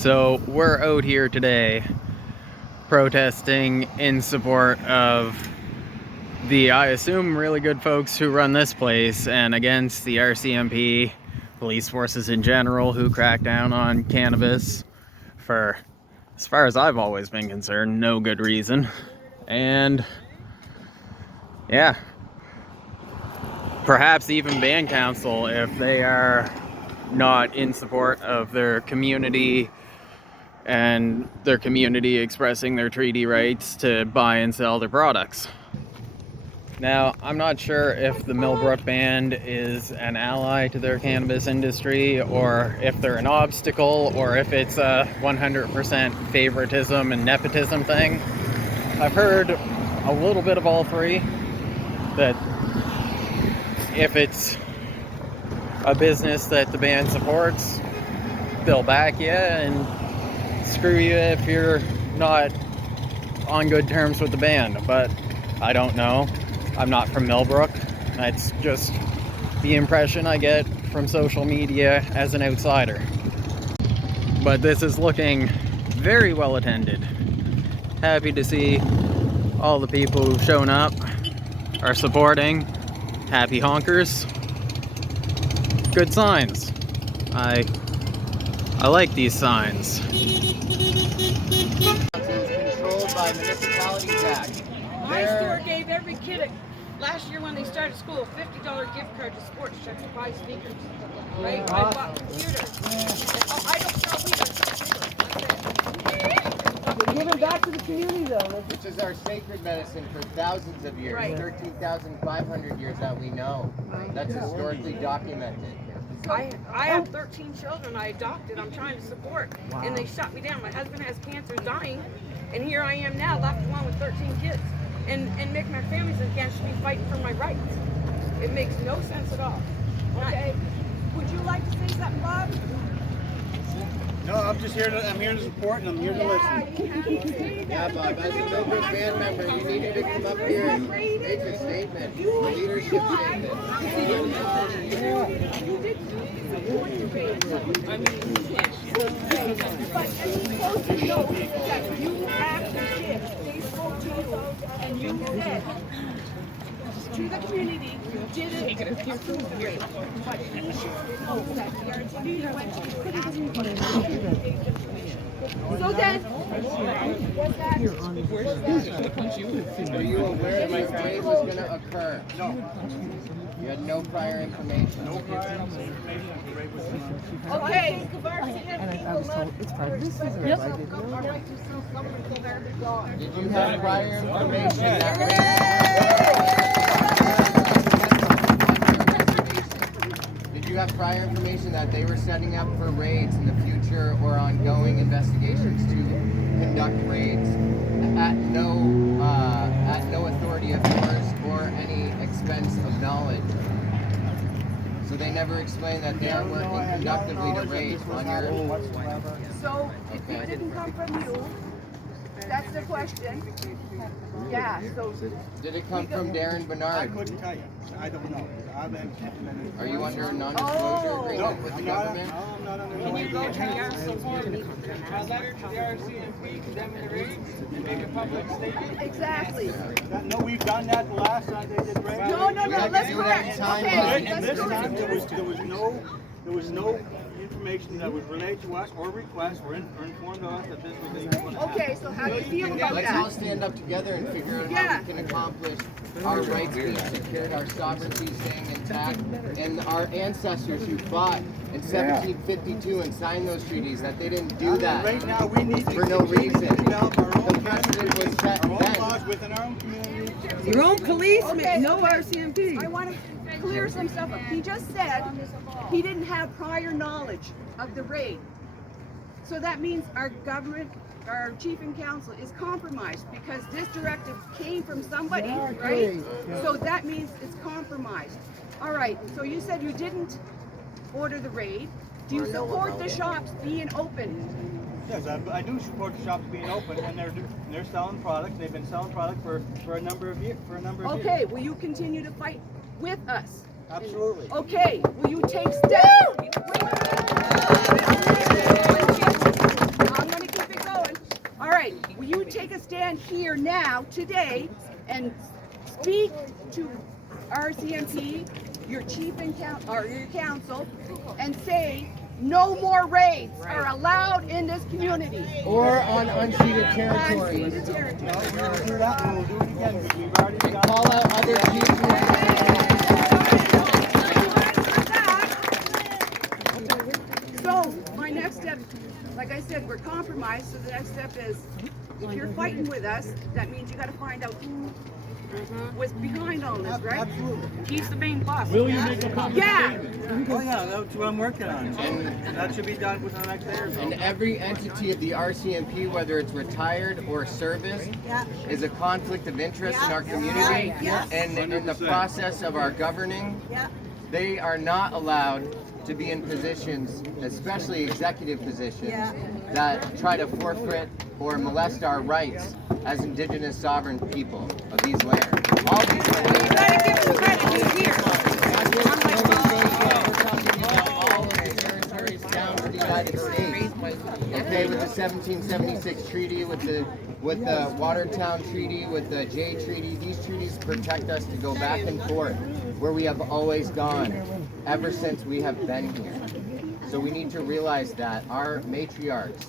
So we're out here today protesting in support of the, I assume, really good folks who run this place, and against the RCMP, police forces in general, who crack down on cannabis for, as far as I've always been concerned, no good reason. And yeah, perhaps even ban council if they are not in support of their community and their community expressing their treaty rights to buy and sell their products. Now, I'm not sure if the Millbrook band is an ally to their cannabis industry, or if they're an obstacle, or if it's a 100% favoritism and nepotism thing. I've heard a little bit of all three, that if it's a business that the band supports, they'll back you, and screw you if you're not on good terms with the band. But I don't know. I'm not from Millbrook. That's just the impression I get from social media as an outsider. But this is looking very well attended. Happy to see all the people who've shown up are supporting. Happy honkers. Good signs. I like these signs. Controlled by Municipalities Act. My store gave every kid last year when they started school a $50 gift card to Sports Check to buy sneakers. Right? I bought computers. Oh, I don't sell weed, I sell computers. Give it back to the community though. Which is our sacred medicine for thousands of years, Right. 13,500 years that we know. That's historically documented. I have 13 children I adopted, I'm trying to support, and they shut me down. My husband has cancer, dying, and here I am now, left alone with 13 kids. And make my families against me fighting for my rights. It makes no sense at all. Okay. Would you like to say something, Bob? No, I'm here to support and I'm here to listen. Yeah, Bob, as a Millbrook band member, you needed to come up here and make a statement, a leadership statement. You did support your band. But you're supposed to know that you actually did. They spoke to you and you said to the community, you didn't approve the rate. But he should know that the RTD went to so then, was that? Were you aware my raid was going to occur? No. You had no prior information? No prior information of the raid was going on. Okay. Did you have prior information that Did you have prior information that they were setting up for raids in the future or ongoing investigations to conduct raids at no authority of yours or any expense of knowledge? So they never explained that they are working conductively to raid on your... So if it didn't come from you, that's the question. Yeah, so... Did it come from Darren I Bernard? couldn't tell you. I don't know. Are you under a non-disclosure agreement with the government? I'm not under Can you go to the RCMP, a letter to the RCMP condemning the raids, and make a public statement? Exactly. No, we've done that the last time they did raid. No, let's do go it every back. time, Okay, And let's this go time back. there was no information that was relayed to us or requests or informed us that this was going to happen. Okay, so how do you feel about Let's all that? stand up together and figure out how we can accomplish our rights being secured, our sovereignty staying intact, and our ancestors who fought in 1752 and signed those treaties, that they didn't do that Right now, we need to for no reason. develop our own The precedent was set our own then. laws within our own community. Your own policeman, Okay, no okay. RCMP. I want to clear some stuff up. He just said he didn't have prior knowledge of the raid. So that means our government, our chief and council is compromised because this directive came from somebody, right? So that means it's compromised. All right, so you said you didn't order the raid. Do you support the shops being open? Yes, I do support the shops being open, and they're selling products. They've been selling product for a number of years. Okay, will you continue to fight with us? Absolutely. Okay, will you take steps? here now, today, and speak to RCMP, your chief and your council, and say no more raids are allowed in this community. Or on unceded territory. We'll do that and we'll do it again, because we've already got. Call out other people. So my next step, like I said, we're compromised, so the next step is, if you're fighting with us, that means you gotta find out who was behind all this, right? Absolutely. He's the main boss. Will you make a public Yeah. statement? Oh yeah, that's what I'm working on. So that should be done within the next day or so. And every entity of the RCMP, whether it's retired or service, is a conflict of interest in our community. And in the process of our governing, they are not allowed to be in positions, especially executive positions, that try to forfeit or molest our rights as Indigenous sovereign people of these lands. All these lands. You gotta give him credit, he's here. All of the territories down to the United States. Okay, with the 1776 treaty, with the Watertown Treaty, with the Jay Treaty, these treaties protect us to go back and forth where we have always gone ever since we have been here. So we need to realize that our matriarchs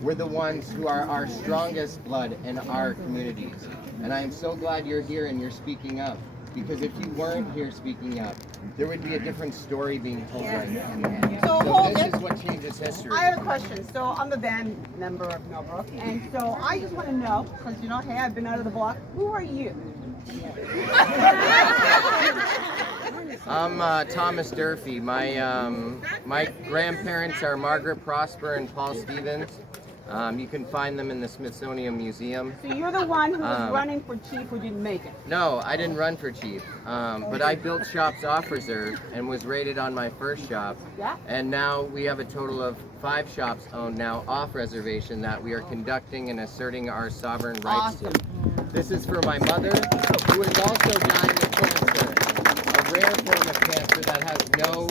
were the ones who are our strongest blood in our communities. And I am so glad you're here and you're speaking up. Because if you weren't here speaking up, there would be a different story being told right now. So So hold this it. is what changes history. I have a question. So I'm the band member of Millbrook, and so I just want to know, because you know, hey, I've been out of the block. Who are you? I'm Thomas Durfee. My grandparents are Margaret Prosper and Paul Stevens. You can find them in the Smithsonian Museum. So you're the one who was running for chief who didn't make it. No, I didn't run for chief, but I built shops off reserve and was rated on my first shop. Yeah. And now we have a total of 5 shops owned now off reservation that we are conducting and asserting our sovereign rights Awesome. to. This is for my mother, who is also dying of cancer, a rare form of cancer that has no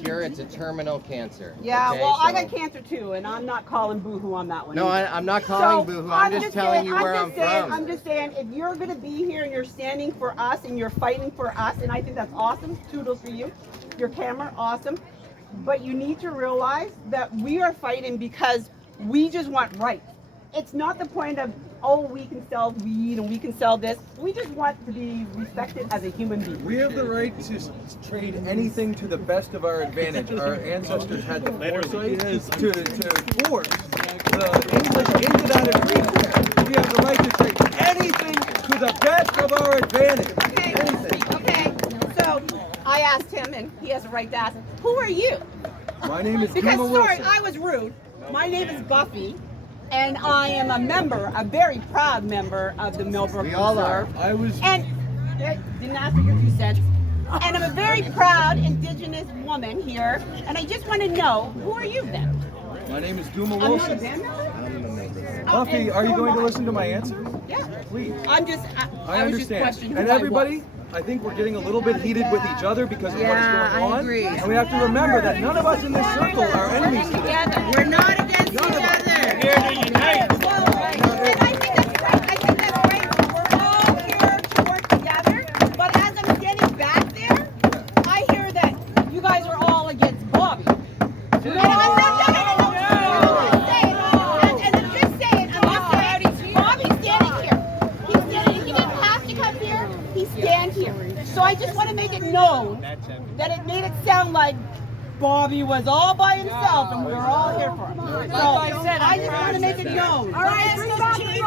cure. It's a terminal cancer. Yeah, okay? well, I So- got cancer too, and I'm not calling boohoo on that one. No, either. I'm not calling So, boohoo. I'm just telling you where I'm from. I'm just saying, if you're going to be here and you're standing for us and you're fighting for us, and I think that's awesome, toodles for you. Your camera, awesome. But you need to realize that we are fighting because we just want rights. It's not the point of, oh, we can sell weed and we can sell this. We just want to be respected as a human being. We have the right to trade anything to the best of our advantage. Our ancestors had the foresight to force the English into that agreement. We have the right to trade anything to the best of our advantage. Okay, Anything. okay. So I asked him, and he has a right to ask, who are you? My name is Because, Duma sorry, Wilson. I was rude. My name is Buffy, and I am a member, a very proud member of the Millbrook We all are. Reserve. I was. And didn't ask for your 2 cents. And I'm a very proud Indigenous woman here, and I just want to know, who are you then? My name is Duma I'm not a Wilson. band member? Buffy, are you going to listen to my answers? Yeah. Please. I'm just, I I was just understand. questioning who And I everybody, was. I think we're getting a little bit heated with each other because of what is going on. I agree. And we have to remember that none of us in this circle are enemies today. Together. We're not against each other. Here to unite. Well, and I think that's great. I think that's great. We're all here to work together. But as I'm standing back there, I hear that you guys are all against Bobby. And I'm just saying, Bobby's standing here. He's standing. He didn't have to come here. He stand here. So I just want to make it known that it made it sound like Bobby was all by himself and we were all here for him. So I just want to make it known. All right, bring back the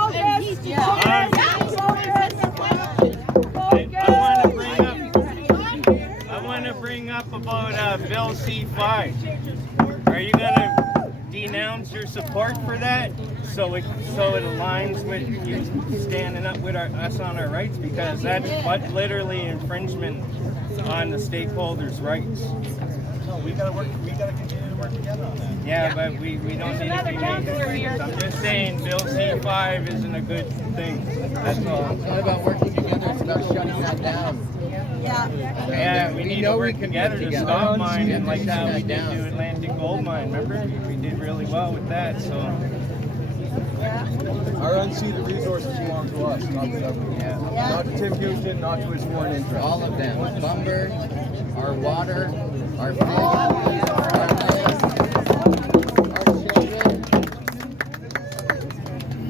I want to bring up about Bill C-5. Are you going to denounce your support for that? So it aligns with you standing up with us on our rights, because that's literally infringement on the stakeholders' rights. No, we gotta continue to work together on that. Yeah, but we don't need to be making. I'm just saying, Bill C-5 isn't a good thing. That's all. It's not about working together, it's about shutting that down. Yeah, we need to work together to stop mining like how we did to Atlantic Gold Mine. Remember, we did really well with that. So Our unceded resources belong to us, not the government. Not to Tim Houston, not to his foreign interests. All of them. Lumber, our water, our fish, our land, our children,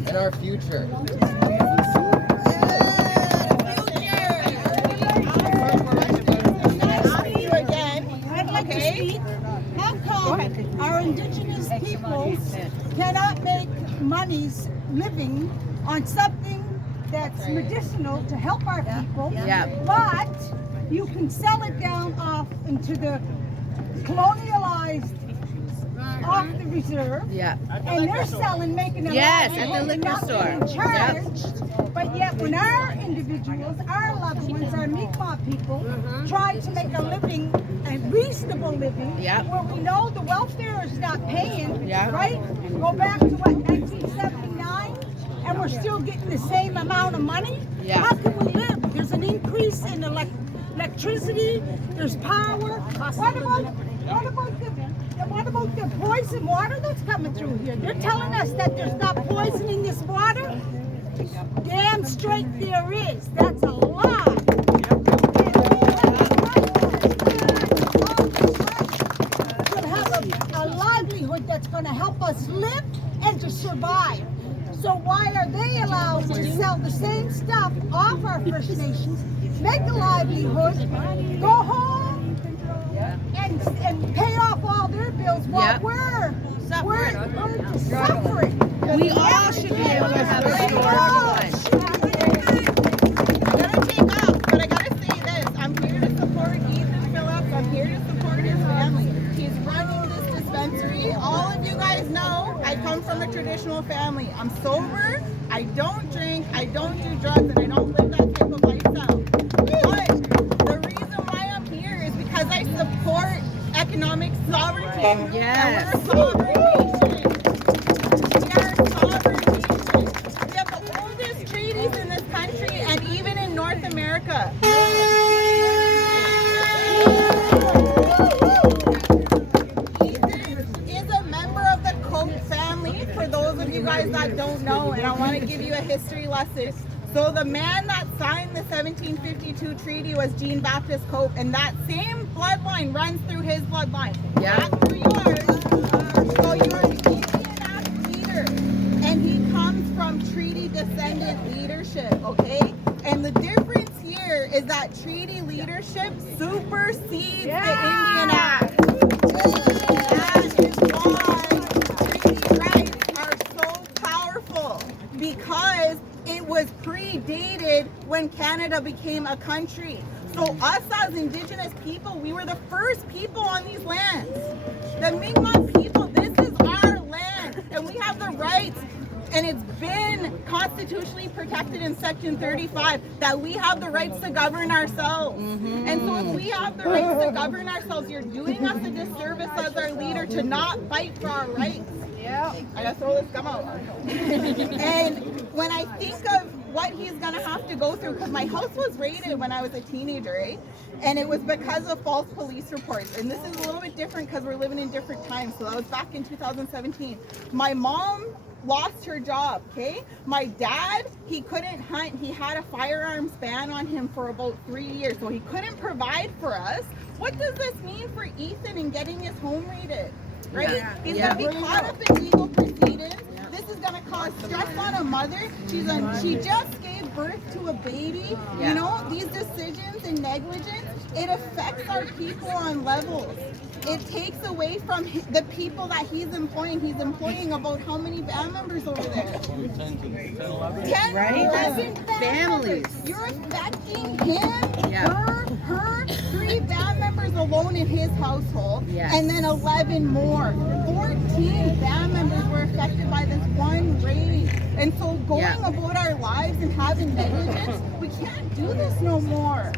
and our future. How come our indigenous peoples cannot make monies living on something that's medicinal to help our people, but you can sell it down off into the colonialized, off the reserve, and they're selling, making a lot Yes, of at the money, liquor not store. being charged. But yet when our individuals, our loved ones, our Mi'kmaq people, try to make a living, a reasonable living, where we know the welfare is not paying, right? Go back to what, 1979, and we're still getting the same amount of money? How can we live? There's an increase in electricity, there's power. What about the poison water that's coming through here? They're telling us that there's not poison in this water? Damn straight there is. That's a lie. Should have a livelihood that's going to help us live and to survive. So why are they allowed to sell the same stuff off our First Nations, make a livelihood, go home, and pay off all their bills while we're suffering? We all should be able to have a store. I'm gonna take off, but I gotta say this. I'm here to support Ethan Phillips. I'm here to support his family. He's running this dispensary. All of you guys know I come from a traditional family. I'm sober, I don't drink, I don't do drugs, and I don't live that type of lifestyle. But the reason why I'm here is because I support economic sovereignty. Yes. And we're a sovereign nation. We are a sovereign nation. We have the oldest treaties in this country and even in North America. Ethan is a member of the Cope family, for those of you guys that don't know, and I want to give you a history lesson. So the man that signed the 1752 treaty was Jean Baptiste Cope, and that same bloodline runs through his bloodline, not through yours. So you're an Indian leader, and he comes from treaty descendant leadership, okay? And the difference here is that treaty leadership supersedes the Indian Act. That is why treaty rights are so powerful, because it was predated when Canada became a country. So us as Indigenous people, we were the first people on these lands. The Mi'kmaq people, this is our land, and we have the rights, and it's been constitutionally protected in Section 35 that we have the rights to govern ourselves. And so if we have the rights to govern ourselves, you're doing us a disservice as our leader to not fight for our rights. I gotta throw this gum out. And when I think of what he's gonna have to go through, because my house was raided when I was a teenager, right? And it was because of false police reports. And this is a little bit different because we're living in different times. So that was back in 2017. My mom lost her job, okay? My dad, he couldn't hunt. He had a firearms ban on him for about 3 years, so he couldn't provide for us. What does this mean for Ethan in getting his home raided? Right? He's gonna be caught up in legal proceedings. This is gonna cause stress on a mother. She just gave birth to a baby. You know, these decisions and negligence, it affects our people on levels. It takes away from the people that he's employing. He's employing about how many band members over there? 10, 11 families. You're affecting him, her, 3 band members alone in his household, and then 11 more. 14 band members were affected by this one raid. And so going about our lives and having negligence, we can't do this no more.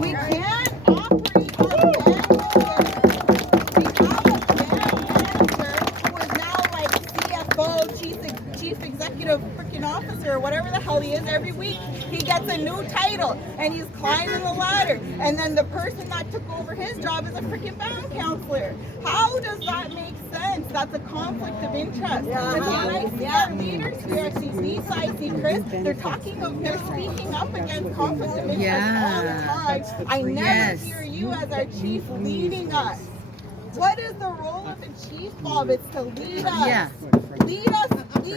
We can't operate on band members. We have a band manager who is now like CFO, chief executive freaking officer, or whatever the hell he is. Every week he gets a new title and he's climbing the ladder. And then the person that took over his job is a freaking band counselor. How does that make sense? sense. That's a conflict of interest. And when I see our leaders here, I see Lisa, I see Chris, they're speaking up against conflict of interest all the time. I never hear you as our chief leading us. What is the role of a chief, Bob? It's to lead us. Lead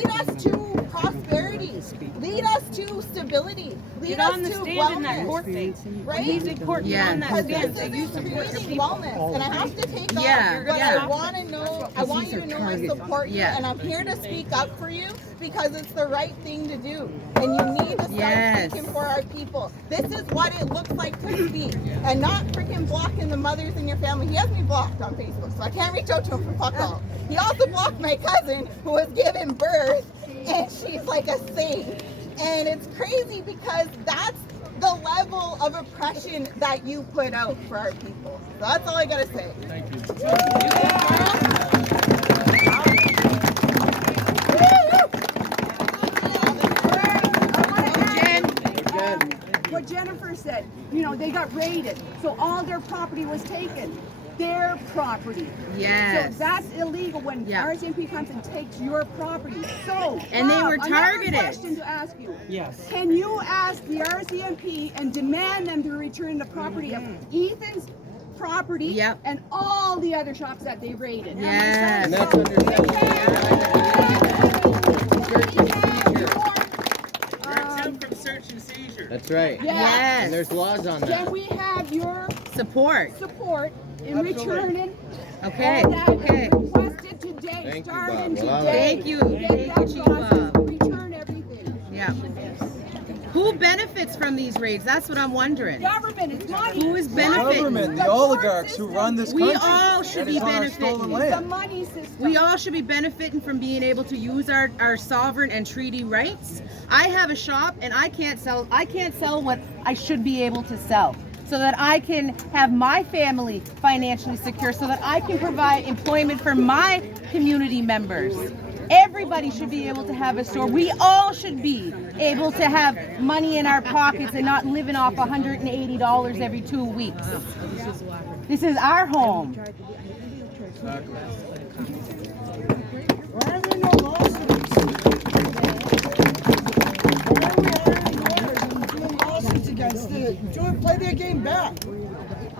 us to prosperity. Lead us to stability. Lead Get us on the to stand wellness. in that court thing. Right? He's in court, get on that Because stand, this so you is support your creating people. wellness, and I have to take off. But I want to know. I want you to know I support you, and I'm here to speak up for you because it's the right thing to do, and you need to start speaking for our people. This is what it looks like to speak, and not freaking blocking the mothers in your family. He has me blocked on Facebook, so I can't reach out to him for fuck all. He also blocked my cousin who was given birth, and she's like a saint. And it's crazy because that's the level of oppression that you put out for our people. So that's all I gotta say. Thank you. What Jennifer said, you know, they got raided, so all their property was taken. Their property. Yes. So that's illegal when RCMP comes and takes your property. So, and they were targeted. Another question to ask you. Yes. Can you ask the RCMP and demand them to return the property of Ethan's property and all the other shops that they raided? Yes. And that's under section 89. From search and seizure. That's right. Yes. And there's laws on that. Can we have your support in returning Okay. all that Okay. requested today, Thank you, starting Bob. Well, today? Thank you. Get Thank that you, Chief process, Bob. return everything. Yeah. Who benefits from these raids? That's what I'm wondering. Government is money. Who is benefiting? Government, the oligarchs who run this country. We all should and be it's on our stolen benefiting. The land. money system. We all should be benefiting from being able to use our sovereign and treaty rights. I have a shop and I can't sell what I should be able to sell, so that I can have my family financially secure, so that I can provide employment for my community members. Everybody should be able to have a store. We all should be able to have money in our pockets and not living off $180 every 2 weeks. This is our home. Why are there no lawsuits? Why are we hiring lawyers and doing lawsuits against it? Play their game back.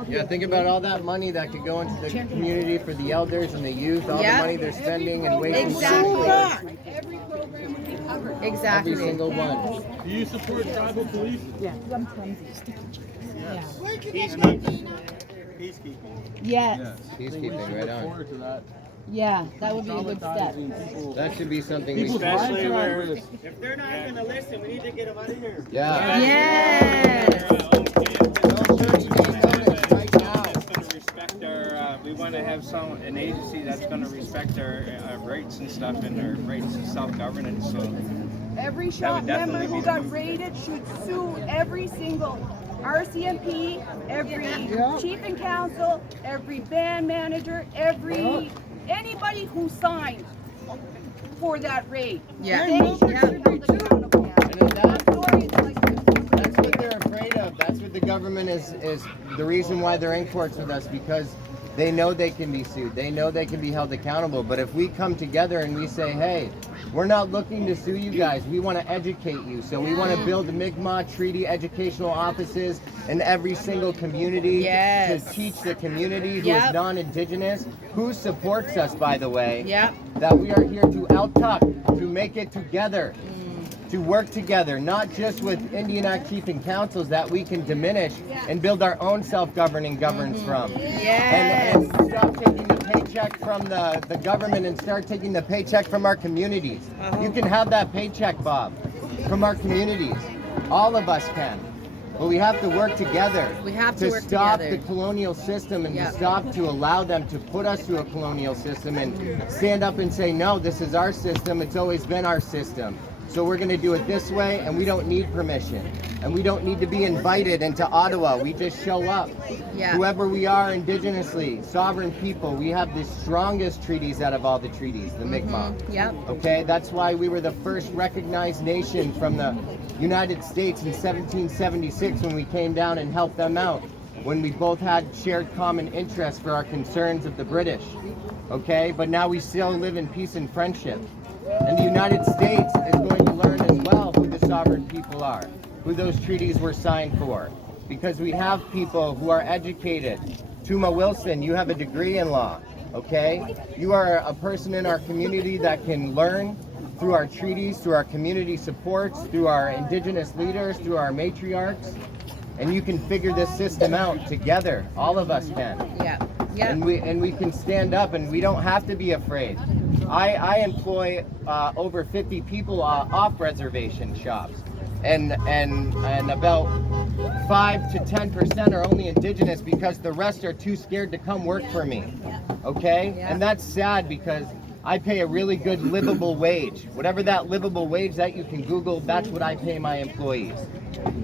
Yeah, think about all that money that could go into the community for the elders and the youth, all the money they're spending and wasting. Exactly. Every program would be covered. Exactly. Every single one. Do you support tribal police? Peacekeeping. Yes. Peacekeeping, right on. Forward to that. Yeah, that would be a good step. That should be something we should. Especially where if they're not going to listen, we need to get them out of here. Yeah. Yes. We want to have an agency that's going to respect our rights and stuff, and our rights to self-governance. So Every That shop would definitely member be who the got move. raided should sue every single RCMP, every chief and council, every band manager, anybody who signed for that raid. Yeah. They should be held accountable. And if that's what they're afraid of. That's what the government is the reason why they're in courts with us, because they know they can be sued. They know they can be held accountable. But if we come together and we say, hey, we're not looking to sue you guys. We want to educate you. So we want to build the Mi'kmaq Treaty educational offices in every single community to teach the community who is non-Indigenous, who supports us, by the way, that we are here to out-talk, to make it together, to work together, not just with Indian Act Chief and Councils that we can diminish and build our own self-governing governance from. And stop taking the paycheck from the government and start taking the paycheck from our communities. You can have that paycheck, Bob, from our communities. All of us can. But we have to work together to stop the colonial system and to stop to allow them to put us through a colonial system and stand up and say, no, this is our system. It's always been our system. So we're going to do it this way, and we don't need permission. And we don't need to be invited into Ottawa. We just show up. Whoever we are indigenously, sovereign people, we have the strongest treaties out of all the treaties, the Mi'kmaq. Okay, that's why we were the first recognized nation from the United States in 1776 when we came down and helped them out. when we both had shared common interests for our concerns of the British, okay? But now we still live in peace and friendship. And the United States is going to learn as well who the sovereign people are, who those treaties were signed for. Because we have people who are educated. Tuma Wilson, you have a degree in law, okay? You are a person in our community that can learn through our treaties, through our community supports, through our Indigenous leaders, through our matriarchs, and you can figure this system out together. All of us can. Yeah. Yeah. And we can stand up, and we don't have to be afraid. I employ over 50 people off reservation shops, and about 5 to 10% are only Indigenous because the rest are too scared to come work for me. Okay? And that's sad because I pay a really good livable wage. Whatever that livable wage that you can Google, that's what I pay my employees.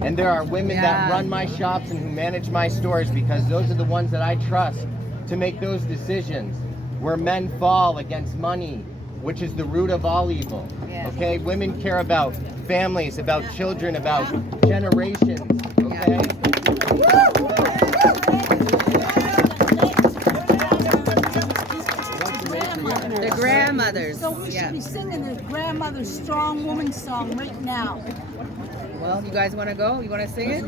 And there are women that run my shops and who manage my stores because those are the ones that I trust to make those decisions where men fall against money, which is the root of all evil. Okay? Women care about families, about children, about generations. Okay? The grandmothers. So we should be singing the grandmother's strong woman song right now. Well, you guys want to go? You want to sing it?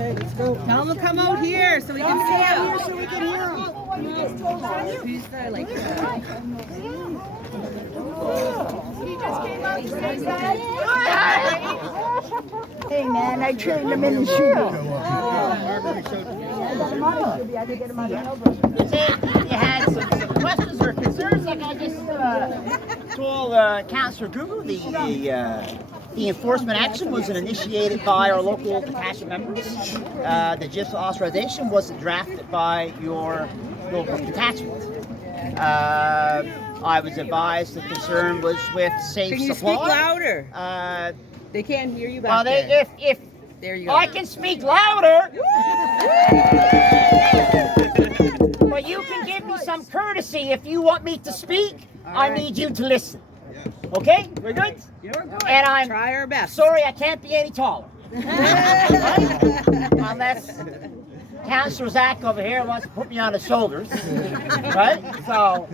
Let's go. Tell them to come out here so we can see them. So we can hear them. Who's the, like, He just came out to say that. Hey man, I trained him in the shooting. I did get him out of Millbrook. You had some questions or concerns, like I just told Councillor Google, the enforcement action wasn't initiated by our local detachment members. The GIF's authorization wasn't drafted by your local detachment. I was advised the concern was with safe can you supply. speak louder? They can't hear you back well, there. if there you go. I can speak louder, but you can give me some courtesy if you want me to speak. I need you to listen. Okay, we're good? You're good. And I'm try our best. Sorry, I can't be any taller. Right? Unless Councillor Zach over here wants to put me on his shoulders. Right? So,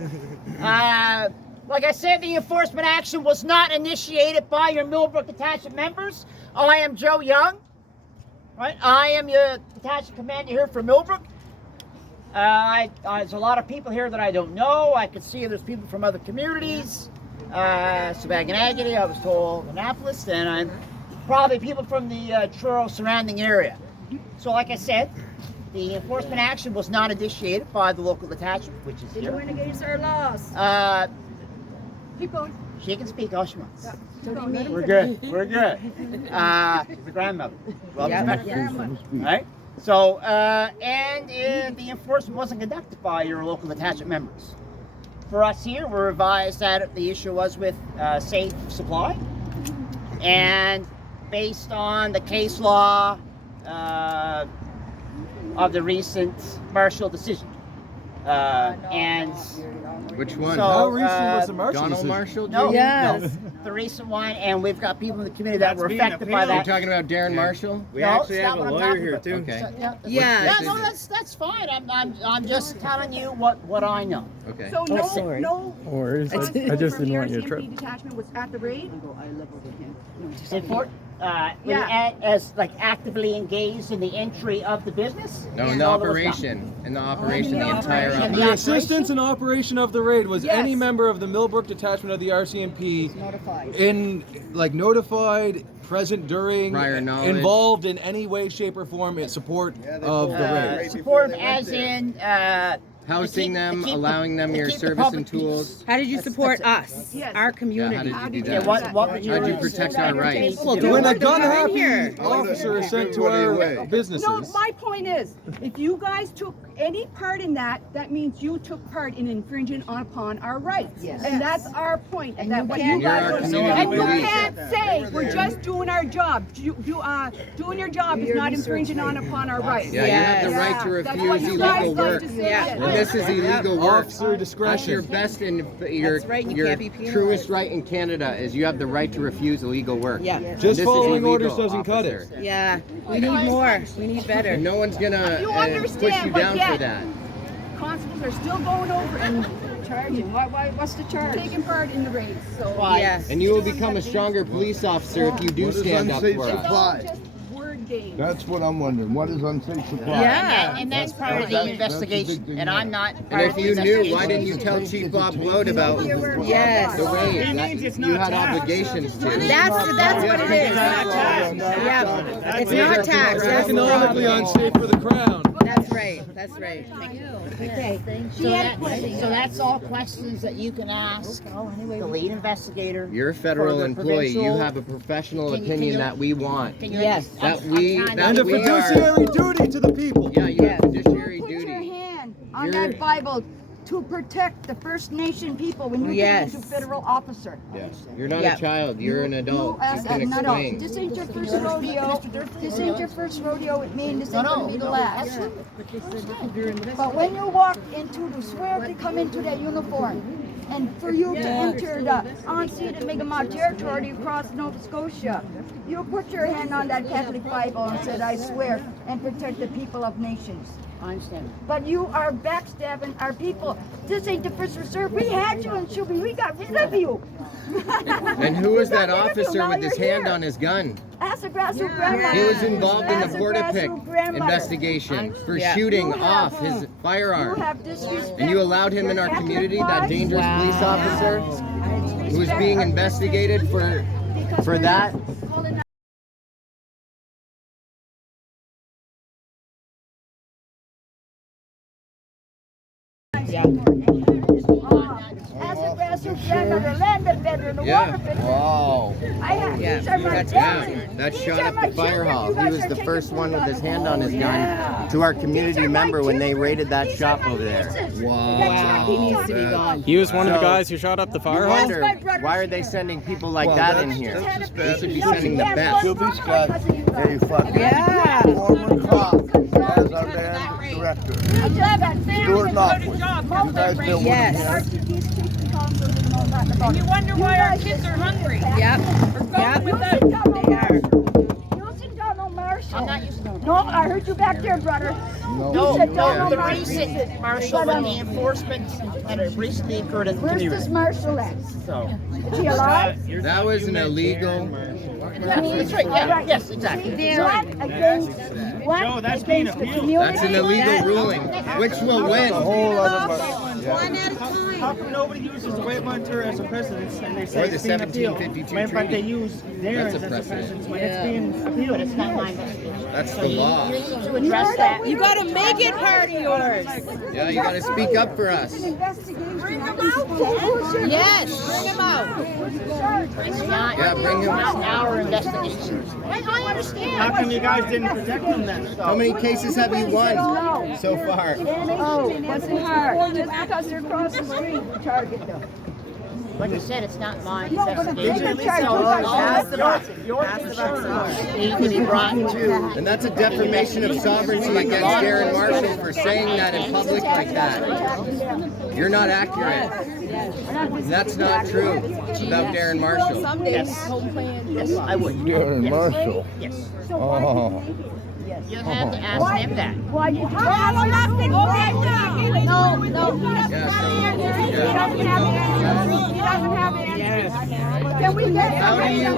like I said, the enforcement action was not initiated by your Millbrook detachment members. I am Joe Young. Right? I am your detachment commander here for Millbrook. There's a lot of people here that I don't know. I can see there's people from other communities. Sabaganagity, I was told Annapolis, and I'm probably people from the Truro surrounding area. So like I said, the enforcement action was not initiated by the local detachment, which is here. Went against our laws. Keep going. She can speak all she wants. We're We're good. We're good. The grandmother. Well respected. Right? So, and the enforcement wasn't conducted by your local detachment members. For us here, we're advised that the issue was with safe supply, and based on the case law of the recent Marshall decision. And which one? so, How recent was the Marshall Donald decision? Marshall? No, Yes. no, the recent one, and we've got people in the community that That's were being affected by appealed. You're that. talking about Darren Marshall? We No, actually it's have not a what I'm lawyer talking here about. too. Okay. So, Yeah. yeah, no, that's fine. I'm just telling you what I know. Okay. So sorry. no Or is constable I just from didn't the want your RCMP trip. detachment was at the raid? Sit for it. as like actively engaged in the entry of the business? No, in the operation. In the operation, the entire operation. operation. The assistance and operation of the raid was Yes. any member of the Millbrook detachment of the RCMP notified, present during, Prior knowledge. involved in any way, shape, or form in support of the raid. Support as in Housing them, allowing them your keep the service public and tools. How did you support us, Yes. our Yeah, community? how did you do Yeah, that? what would you How'd you protect our rights? Well, When a do gun it in happy here. officer is sent to our businesses. No, my point is, if you guys took any part in that, that means you took part in infringing upon our rights. Yes. And that's our point. And that what you You're our guys community and you police. can't say we're just doing our job. Doing your job is not infringing upon our rights. Yeah, you have the right to That's what refuse you guys illegal like work. to say. And this is illegal work. Officer discretion. That's your best and your, That's right, you your can't be penalized. truest right in Canada is you have the right to refuse illegal work. Yeah. And Just this is following illegal, orders doesn't cut it. officer. Yeah, we need more. We need better. And no one's gonna You push understand, you but down yet- for that. Constables are still going over and charging. What's the charge? Taking part in the raids. So Yes. And you will become a stronger police officer if you do stand up for us. it's all just word games. That's what I'm wondering. What is unsafe supply? Yeah. And that's part of the That's a big investigation. thing. And I'm not And part if of the you knew, investigation. why didn't you tell Chief Bob Bloat about Yes. the raid? He means it's You not had tax. obligations to. That's what it is. Yeah. It's not tax. That's the Economically problem. unsafe for the crown. That's right. That's right. Okay. So that's all questions that you can ask the lead investigator. You're a federal for the employee. You provincial- have a professional Can you- opinion that we want. Can you- Yes. That I'm we- trying to- that And a we are- fiduciary duty to the people. Yeah, you have fiduciary Put your duty. hand on You're- that Bible to protect the First Nation people when you Yes. get into federal officer. Yes. You're not Yeah. a child. You're an adult. You as You can an adult. explain. This ain't your first rodeo. This ain't your first rodeo with me, and this ain't gonna be the last. But when you walk into the swear to come into that uniform, and for you to enter the unceded Mi'kmaq territory across Nova Scotia, you put your hand on that Catholic Bible and said, "I swear and protect the people of nations." I understand. But you are backstabbing our people. This ain't the first reserve. We had you in Shuby. We got rid of you. And who was that We got rid of you. officer Now with his you're hand here. on his gun? Ask a grassroots grandmother. He was involved in Ask the a Porta Pick grassroots grandmother. investigation for Yeah. shooting You have, off his You firearm. have disrespect. And you allowed him in your our Catholic community, that wives. dangerous police officer who was being investigated for that. Yeah. As a grassroots grandmother, land veteran, the Yeah. water veteran. Wow. I have, Yeah. these are my Yeah, children. that These shot are up my the fire children. hall. You He guys was are the taking first one with his my hand on his gun Yeah. to our community These are my member when they children. raided that These are shop my over there. nieces. Wow. That's He needs to be Yeah. gone. He was one of the So- guys who shot up the fire I hall. wonder, my brother's why are they here. sending people like Well, that in that's here? just They should be No, sending the you best. can't Shuby's blood got because of you guys. a fucking Yeah. former cop as our band director. I love that family. Stuart Knockwood. Go to job. You guys been with Yes. him, right? RTP's chief council didn't know nothing about And you it. wonder why our guys kids just are hungry. Yep. Yep. You Without- sit down on They are. You sit down on Marshall. I'm not used to No, I heard you back there, brother. No. No, sit down no, on the Marshall. recent Marshall But, and the enforcement that have recently occurred in the Where's community. this Marshall at? So, Is he alive? That was an illegal. that's right, yeah, yes, exactly. One against, one Joe, that's being against the appealed. community. That's an illegal ruling. Which will A win? whole other money. Yeah. How come nobody uses the White Monitor as a precedence and they say Or the it's being appealed? 1752 When in fact they treaty. use theirs That's a as a precedent. precedence when it's being appealed. But it's not my investigation. That's the law. You need to address that. You gotta make it part of yours. Yeah, you gotta speak up for us. Bring them out. Yes. Bring him out. It's not, Yeah, bring him. it's not our investigation. I understand. How come you guys didn't protect them then? How many cases have you won so far? Oh, wasn't hard. Just because they're across the street, target them. Like I said, it's not my No, but investigation. they can charge So you guys. your concerns need to be brought to. And that's a defamation of sovereignty against Darren Marshall for saying that in public like that. You're not accurate. And that's not true about Darren Marshall. Yes, I would. You're in Marshall. Yes. Oh. You have to ask them that. Why you No, no. Yeah, so, He yeah. doesn't have answers. He doesn't have answers. Can we get How do you? some?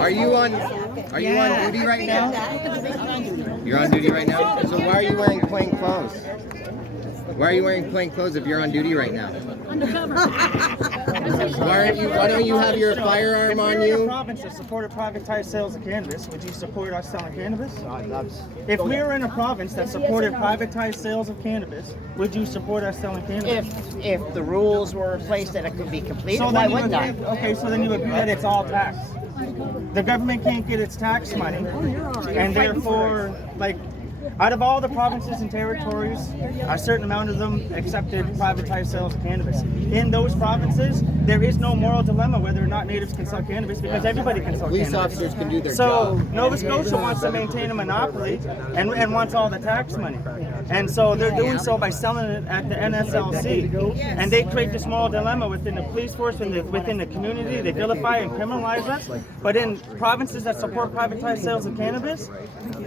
Are you on duty right now? You're on duty right now. So why are you wearing plain clothes? Why are you wearing plain clothes if you're on duty right now? Why don't you have your firearm on If we're in a you? province that supported privatized sales of cannabis, would you support us selling cannabis? If we were in a province that supported privatized sales of cannabis, would you support us selling cannabis? If the rules were in place that it could be completed, So why then you wouldn't I? agree, okay, so then you agree that it's all tax. The government can't get its tax money, and therefore, like, out of all the provinces and territories, a certain amount of them accepted privatized sales of cannabis. In those provinces, there is no moral dilemma whether or not natives can sell cannabis because everybody can sell Police cannabis. officers can do their So job. Nova Scotia wants to maintain a monopoly and wants all the tax money. And so they're doing so by selling it at the NSLC. And they create this moral dilemma within the police force, within the community. They vilify and criminalize us. But in provinces that support privatized sales of cannabis,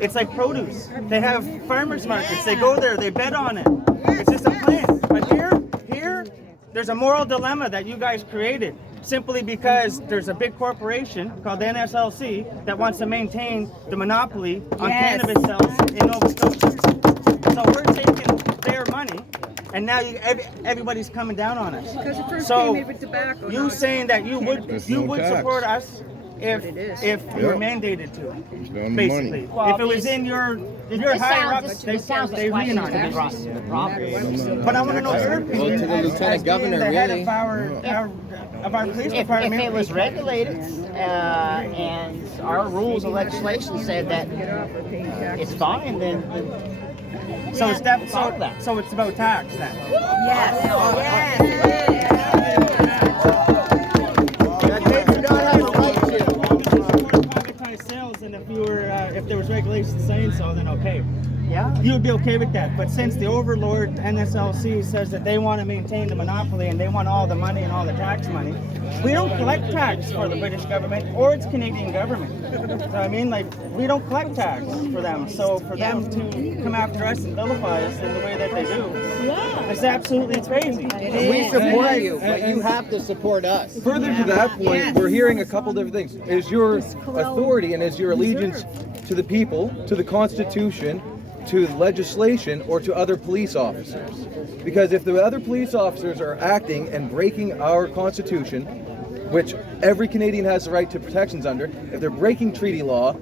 it's like produce. They have farmers markets. They go there. They bet on it. It's just a plan. But here, there's a moral dilemma that you guys created simply because there's a big corporation called the NSLC that wants to maintain the monopoly on cannabis sales in Nova Scotia. So we're taking their money, and now everybody's coming down on us. Because it first So came in with tobacco. you saying that you would There's you no would tax. support us if you were mandated to, the basically. Well, If it was in your higher ups, they lean on it. But I want to know your opinion to the as lieutenant being governor, the head really. of our police If department. it was regulated and our rules and legislation said that it's fine, then So it's follow that. so it's about tax then. They do not have a right to. Privatized sales, and if there was regulations saying so, then okay. Yeah. You would be okay with that. But since the overlord NSLC says that they want to maintain the monopoly and they want all the money and all the tax money, we don't collect tax for the British government or its Canadian government. So I mean, like, we don't collect tax for them. So for them to come after us and vilify us in the way that they do, it's absolutely crazy. We support you, but you have to support us. Further to that point, we're hearing a couple different things. Is your authority and is your allegiance to the people, to the Constitution, to legislation, or to other police officers? Because if the other police officers are acting and breaking our Constitution, which every Canadian has the right to protections under, if they're breaking treaty law,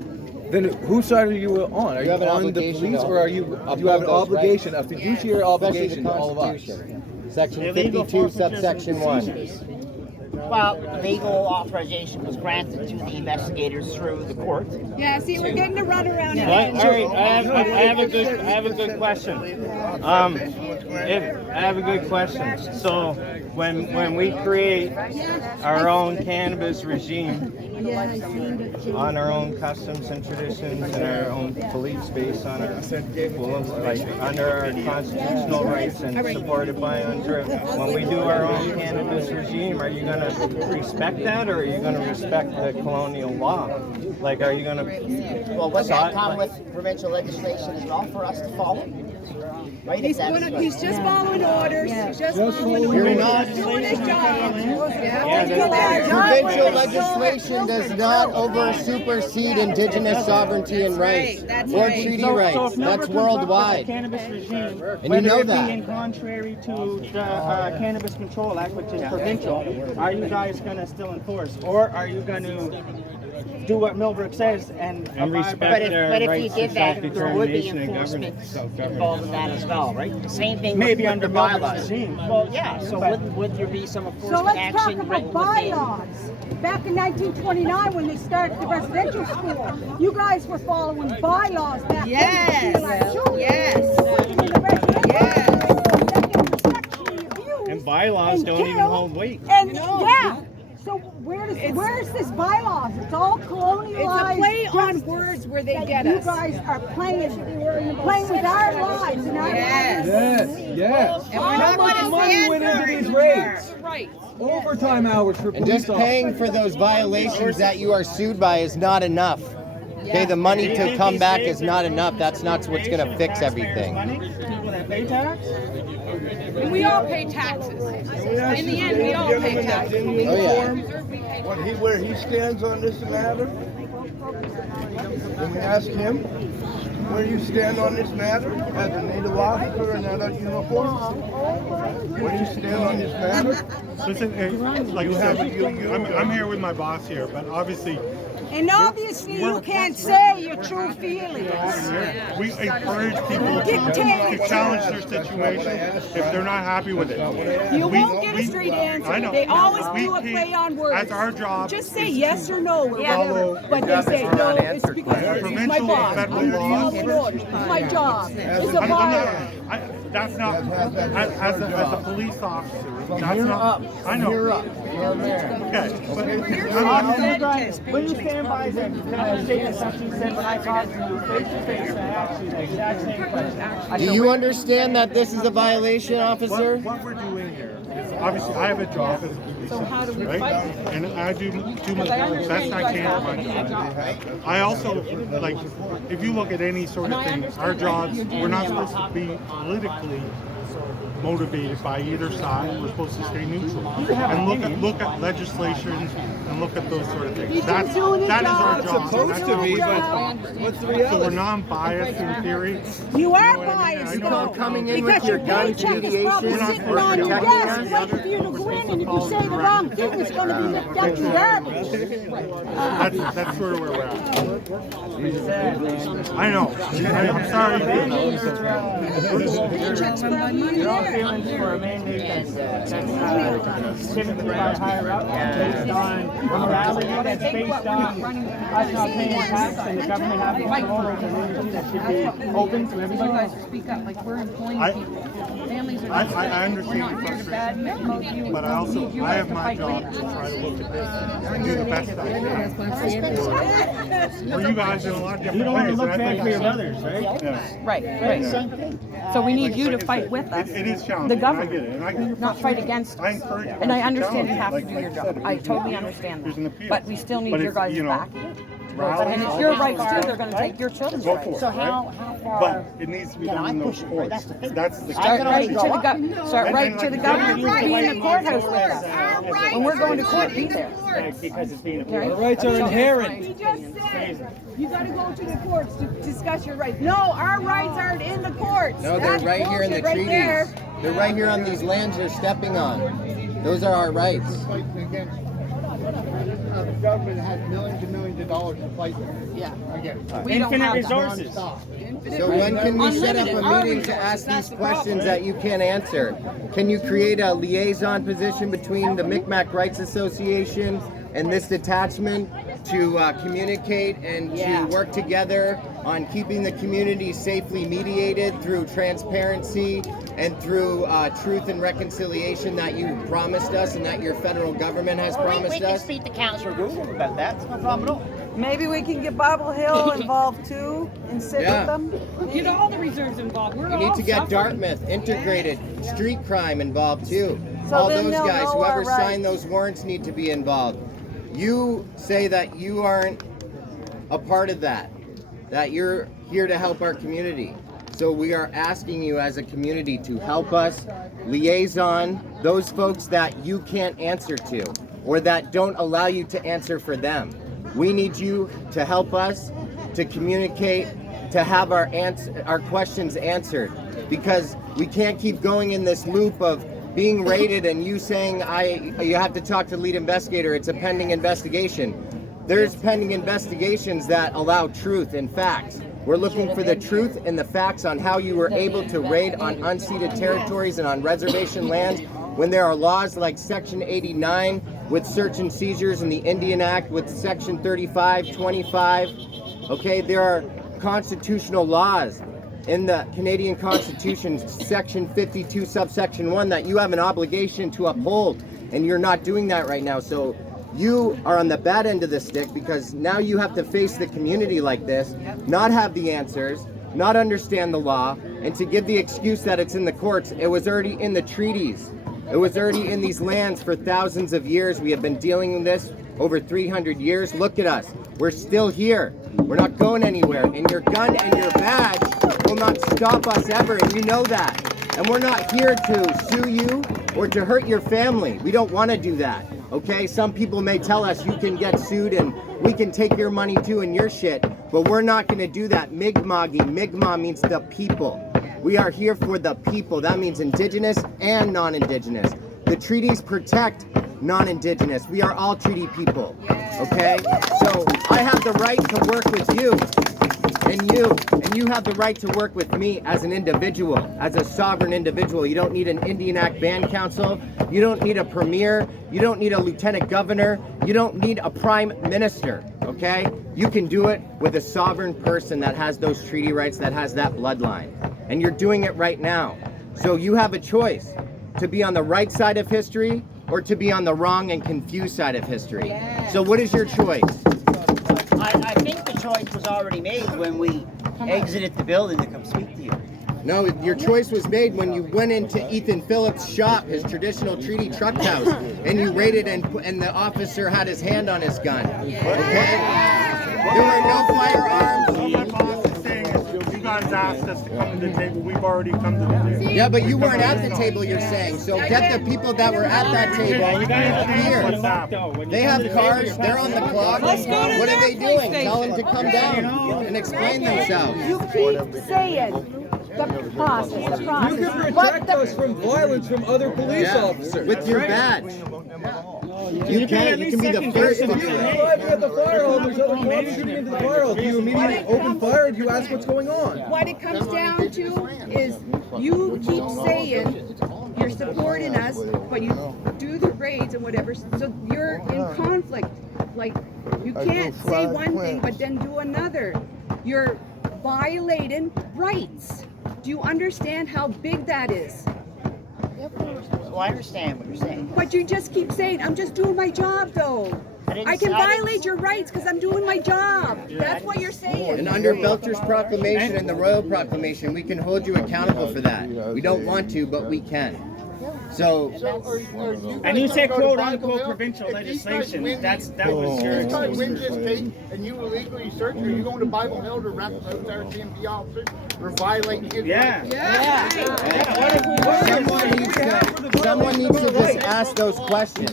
then whose side are you on? Are you have an on the obligation police, to or are you uphold do you have an those obligation, rights. a fiduciary obligation to all of us? Section Illegal 52, forfeitures and subsection 1. seizures. Well, legal authorization was granted to the investigators through the court. Yeah, see, we're getting to run around All right, I have a good question. I have a good question. So when we create our own cannabis regime on our own customs and traditions and our own beliefs based on our under our constitutional rights and supported by when we do our own cannabis regime, are you going to respect that, or are you going to respect the colonial law? Like, are you going to? Well, what's that come with provincial legislation as well for us to follow? Right? He's just following orders. He's just following orders. You're not. He's doing his job. Provincial legislation does not supersede Indigenous sovereignty and rights or treaty rights. So if That's Millbrook comes up with a worldwide. cannabis regime, you whether know it that. being contrary to the Cannabis Control Act, which is provincial, are you guys going to still enforce, or are you going to do what Millbrook says and respect But their if you rights did to that, there would be self-determination and enforcement government. involved in that as well, right? The same thing maybe with under the Millbrook's bylaws. regime? Well, yeah, so would there be some So enforcement let's talk action about written within? bylaws. Back in 1929, when they started the residential school, you guys were following bylaws back then. And bylaws don't even hold weight. And so where's this bylaws? It's all colonialized. It's a play on words where they get You us. guys are playing with our lives and our lives. Yes. And we're How not much gonna money stand went for into it. these raids? Right. Overtime hours for And police just paying for those violations that you are sued by is not enough. Okay, the money to come back is not enough. That's not what's going to fix everything. Money, people that pay tax? And we all pay taxes. In the end, we all pay taxes. Where he stands on this matter? When we ask him where you stand on this matter as a native officer in that uniform, where you stand on this matter? Listen, like I said, I'm here with my boss here, but obviously. And obviously you can't say your true feelings. We encourage people to challenge their situation if they're not happy with it. You won't get a straight answer. I know. They always do a play on words. That's our job. Just say yes or no or whatever. But they say no, it's because he's my boss. It's my job. It's a bylaw. That's not, as a police officer, that's not, I know. You're up. Okay. Will you stand by the statement something said when I talked to you face to face? I asked you the exact same question. Do you understand that this is a violation, officer? What we're doing here is obviously I have a job as a police officer, right? And I do my best I can at my job. I also, like, if you look at any sort of thing, our jobs, we're not supposed to be politically motivated by either side. We're supposed to stay neutral and look at legislation and look at those sort of things. That is our job. Supposed to be, but what's the reality? So we're non-biased in theory. You are biased though, because your paycheck is probably sitting on your desk waiting for you to go in, and if you say the wrong thing, it's going to be ripped up in garbage. That's sort of where we're at. I know. I'm sorry. Your own feelings for a mandate that's typically by higher up, based on morality, that's based on us not paying tax and the government having control over the energy that should be open to everybody. Speak up, like we're employing people. Families are I understand your frustration, but I have my job to try to look at this and do the best I can. For you guys in a lot of different ways. You don't want to look bad for your brothers, right? Right. So we need you to fight with us. It is challenging. The government, I get it. And I get your not fight against us. I encourage you. And I understand you have to Like do your I job. said, I totally understand there's an that. appeal. But we still need But your it's, guys' you know, back. rally, And it's your rights too. They're going to take your children's Go rights. for it, So right? how far? But it needs to be done in those courts. That's the Start right to the government. Be in the courthouse with us. When we're going to court, be there. Because it's being Our appealed. rights are inherent. He just said you got to go to the courts to discuss your rights. No, our rights aren't in the courts. No, they're That's right here in the bullshit right there. treaties. They're right here on these lands they're stepping on. Those are our rights. The government has millions and millions of dollars to fight with. Yeah. We Infinite resources. So when can we set up a meeting to ask these questions that you can't answer? Can you create a liaison position between the Micmac Rights Association and this detachment to communicate and to work together on keeping the community safely mediated through transparency and through truth and reconciliation that you promised us and that your federal government has promised We can us? speak to Councillor Google about that. It's no problem at all. Maybe we can get Bible Hill involved too and sit with them. Get all the reserves involved. We're We all need to get suffering. Dartmouth integrated, street crime involved too. So All then those they'll guys, know whoever our rights. signed those warrants need to be involved. You say that you aren't a part of that you're here to help our community. So we are asking you as a community to help us liaison those folks that you can't answer to or that don't allow you to answer for them. We need you to help us to communicate, to have our questions answered, because we can't keep going in this loop of being raided and you saying you have to talk to lead investigator, it's a pending investigation. There's pending investigations that allow truth and facts. We're looking for the truth and the facts on how you were able to raid on unceded territories and on reservation lands when there are laws like Section 89 with search and seizures in the Indian Act with Section 3525. Okay, there are constitutional laws in the Canadian Constitution, Section 52, subsection 1, that you have an obligation to uphold, and you're not doing that right now. So you are on the bad end of the stick because now you have to face the community like this, not have the answers, not understand the law, and to give the excuse that it's in the courts. It was already in the treaties. It was already in these lands for thousands of years. We have been dealing with this over 300 years. Look at us. We're still here. We're not going anywhere. And your gun and your badge will not stop us ever, and you know that. And we're not here to sue you or to hurt your family. We don't want to do that, okay? Some people may tell us you can get sued and we can take your money too and your shit, but we're not going to do that. Mi'kmaq. Mi'kmaq means the people. We are here for the people. That means Indigenous and non-Indigenous. The treaties protect non-Indigenous. We are all treaty people, okay? So I have the right to work with you, and you have the right to work with me as an individual, as a sovereign individual. You don't need an Indian Act Band Council. You don't need a premier. You don't need a lieutenant governor. You don't need a prime minister, okay? You can do it with a sovereign person that has those treaty rights, that has that bloodline. And you're doing it right now. So you have a choice to be on the right side of history or to be on the wrong and confused side of history. Yes. So what is your choice? I think the choice was already made when we exited the building to come speak to you. No, your choice was made when you went into Ethan Phillips' shop, his traditional treaty truck house, and you raided and the officer had his hand on his gun. Okay? There were no firearms. You guys asked us to come to the table. We've already come to the table. Yeah, but you weren't at the table, you're saying. So get the people that were at that table here. They have cars. They're on the clock. What are they doing? Tell them to come down and explain themselves. You keep saying the process. You can protect us from violence from other police officers. With your badge. You can be the first to do it. At the fire hall, there's other cops shooting into the fire hall. Do you immediately open fire? Do you ask what's going on? What it comes down to is you keep saying you're supporting us, but you do the raids and whatever, so you're in conflict. Like, you can't say one thing but then do another. You're violating rights. Do you understand how big that is? Well, I understand what you're saying. But you just keep saying, I'm just doing my job though. I can violate your rights because I'm doing my job. That's what you're saying. And under Belcher's proclamation and the Royal Proclamation, we can hold you accountable for that. We don't want to, but we can. So, and you said quote unquote provincial legislation. That was your Win this case and you illegally search, are you going to Bible Hill to arrest those RCMP officers for violating his rights? Someone needs to just ask those questions.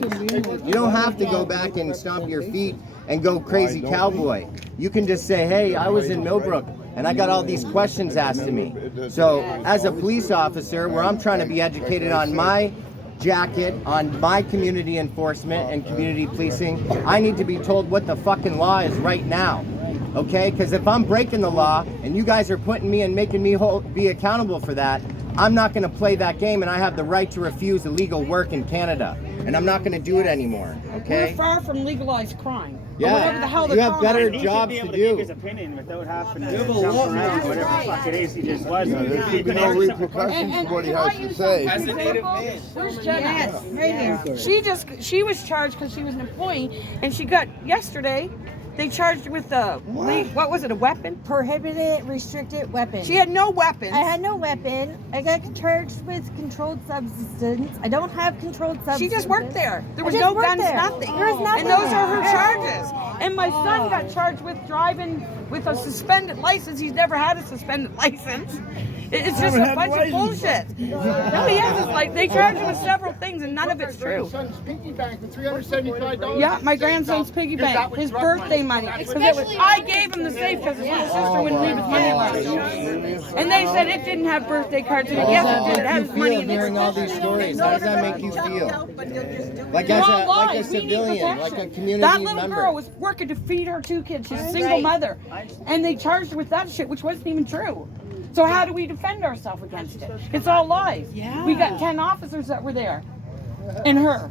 You don't have to go back and stomp your feet and go crazy cowboy. You can just say, hey, I was in Millbrook and I got all these questions asked to me. So as a police officer, where I'm trying to be educated on my jacket, on my community enforcement and community policing, I need to be told what the fucking law is right now. Okay? Because if I'm breaking the law and you guys are putting me and making me be accountable for that, I'm not going to play that game, and I have the right to refuse illegal work in Canada. And I'm not going to do it anymore, okay? We're far from legalized crime. Yeah, whatever the hell you have better jobs to do. His opinion without having to jump around whatever the fuck it is he just was. There should be no repercussions for what he has to say. As a native man. Where's Jenna? Yes, right here. She was charged because she was an employee, and she got yesterday. They charged her with what was it, a weapon? Prohibited, restricted weapon. She had no weapons. I had no weapon. I got charged with controlled substance. I don't have controlled substance. She just worked there. There was no guns, nothing. There was nothing. And those are her charges. And my son got charged with driving with a suspended license. He's never had a suspended license. It's just a bunch of bullshit. No, he has. It's like they charge him with several things, and none of it's true. Son's piggy bank for $375. Yeah, my grandson's piggy bank, his birthday money. I gave him the safe because his little sister wouldn't leave his money alone. And they said it didn't have birthday cards in it. Yes, it did. It had his money in it. Hearing all these stories, how does that make you feel? Like as a civilian, like a community member. That little girl was working to feed her 2 kids. She's a single mother, and they charged her with that shit, which wasn't even true. So how do we defend ourselves against it? It's all lies. Yeah. We got 10 officers that were there, and her.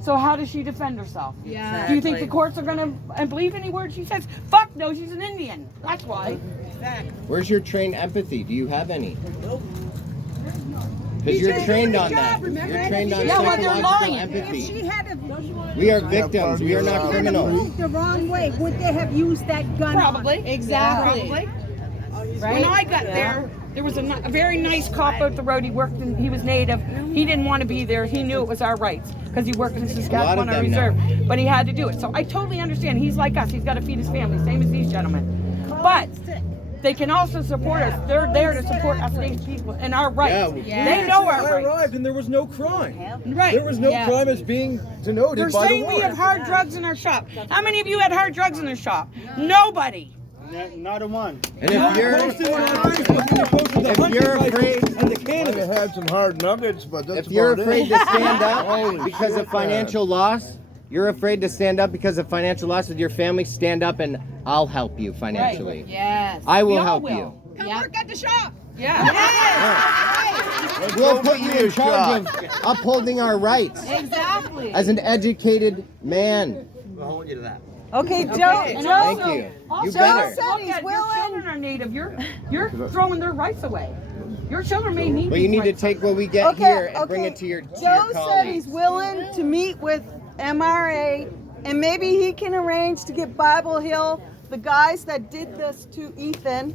So how does she defend herself? Yeah. Do you think the courts are going to believe any word she says? Fuck no, she's an Indian. That's why. Exactly. Where's your trained empathy? Do you have any? Because you're trained on that. You're trained on psychological empathy. We are victims. We are not criminals. The wrong way. Would they have used that gun? Probably. Exactly. Probably. Right? When I got there was a very nice cop out the road. He worked in, he was native. He didn't want to be there. He knew it was our rights because he worked in Saskatchewan on reserve. But he had to do it. So I totally understand. He's like us. He's got to feed his family, same as these gentlemen. But they can also support us. They're there to support us native people and our rights. They know our I rights. arrived and there was no crime. Right. There was no crime as being denoted They're by the saying we have hard drugs in our shop. How many of you had hard drugs in their shop? Nobody. Not a one. And if you're afraid, Might have had some hard nuggets, but that's if you're about afraid it. to stand up Holy because shit, of financial loss, you're afraid to stand up because of financial loss with your family, stand up and I'll help you financially. Yes. I will We all help will. you. Come work at the shop. Yeah. We'll put you in charge of upholding our rights Exactly. as an educated man. Okay, Joe. And Thank also, you. also You better. look at your children are native. You're throwing their rights away. Your children may need. But you these need to rights. take what we get here and bring it to your Joe said colleagues. he's willing to meet with MRA, and maybe he can arrange to get Bible Hill, the guys that did this to Ethan,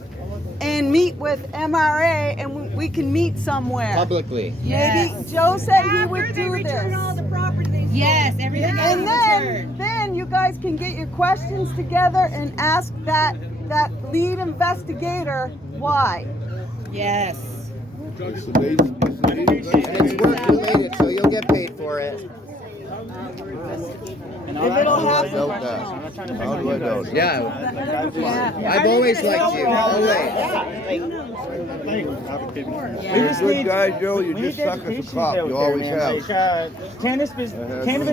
and meet with MRA, and we can meet somewhere. Publicly. Maybe Joe said he would do this. Yes, everything And is then returned. you guys can get your questions together and ask that lead investigator why. Yes. It's work related, so you'll get paid for it. If it'll happen. How do I know? Yeah. I've always liked you. Always. You're a good guy, Joe. You just suck as a cop. You always have. Cannabis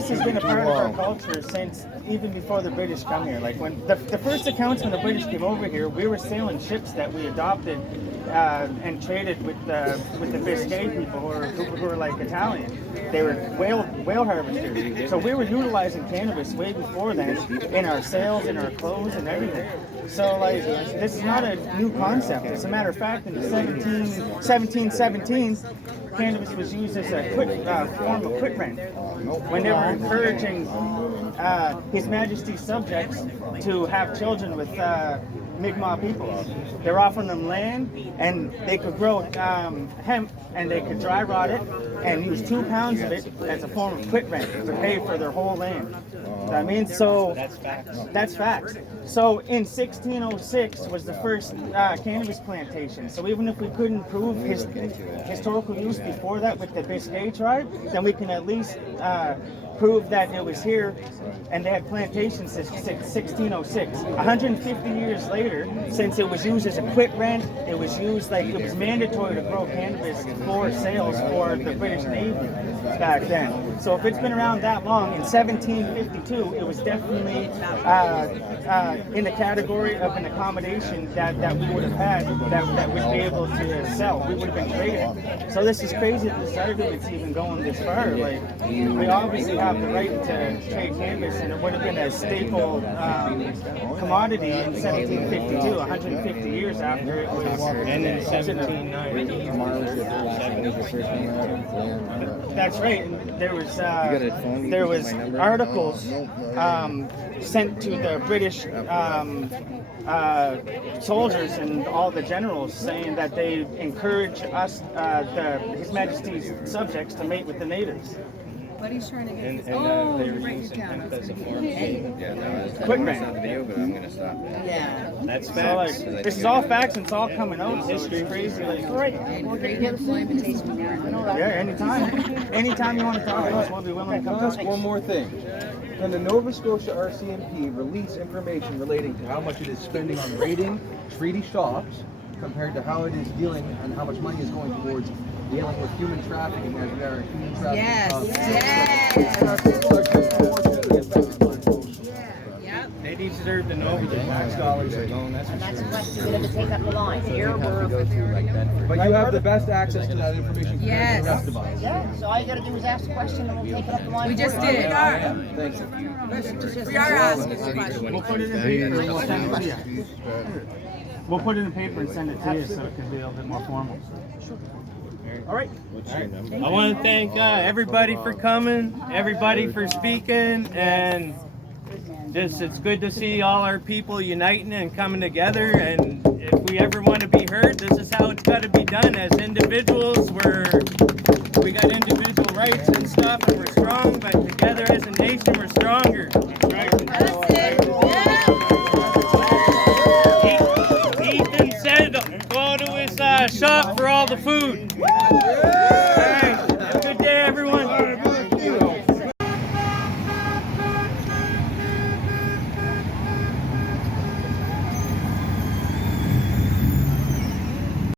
has been a part of our culture since even before the British come here. Like when the first accounts when the British came over here, we were sailing ships that we adopted and traded with the Biscay people who were like Italian. They were whale harvesters. So we were utilizing cannabis way before then in our sales, in our clothes, and everything. So like this is not a new concept. As a matter of fact, in the 1717, cannabis was used as a form of quit rent when they were encouraging His Majesty's subjects to have children with Mi'kmaq people. They're offering them land, and they could grow hemp, and they could dry rot it, and use 2 pounds of it as a form of quit rent to pay for their whole land. I mean, so that's facts. So in 1606 was the first cannabis plantation. So even if we couldn't prove his historical use before that with the Biscay tribe, then we can at least prove that it was here, and they had plantations since 1606. 150 years later, since it was used as a quit rent, it was used like it was mandatory to grow cannabis for sales for the British Navy back then. So if it's been around that long, in 1752, it was definitely in the category of an accommodation that we would have had that would be able to sell. We would have been traded. So this is crazy that this argument's even going this far. Like, we obviously have the right to trade cannabis, and it would have been a staple commodity in 1752, 150 years after it was. And in 1790. That's right. And there was articles sent to the British soldiers and all the generals saying that they encourage us, His Majesty's subjects, to mate with the natives. But he's trying to get And this. they were using hemp as a form of Quit rent. video, but I'm gonna stop. Yeah. That's So facts. like, this is all facts, and it's all coming out. So it's crazy. Like, And great invitation. yeah, anytime you want to talk to us, we'll be willing to come. Just one more thing. Can the Nova Scotia RCMP release information relating to how much it is spending on raiding treaty shops compared to how it is dealing and how much money is going towards dealing with human trafficking as we are in human trafficking? Yep. They deserve to know the tax dollars are going, that's for That's a sure. question we're going to take up the line. Here we're. But you have the best access to that information compared to the rest of us. Yeah, so all you got to do is ask a question and we'll take it up the line. We just for you. did. Thanks. We are asking the question. We'll put it in paper and we'll send it to you. We'll put it in paper and send it to you so it can be a little bit more formal. All right. I want to thank everybody for coming, everybody for speaking, and just it's good to see all our people uniting and coming together. And if we ever want to be heard, this is how it's got to be done. As individuals, we got individual rights and stuff, and we're strong, but together as a nation, we're stronger. Ethan said the food.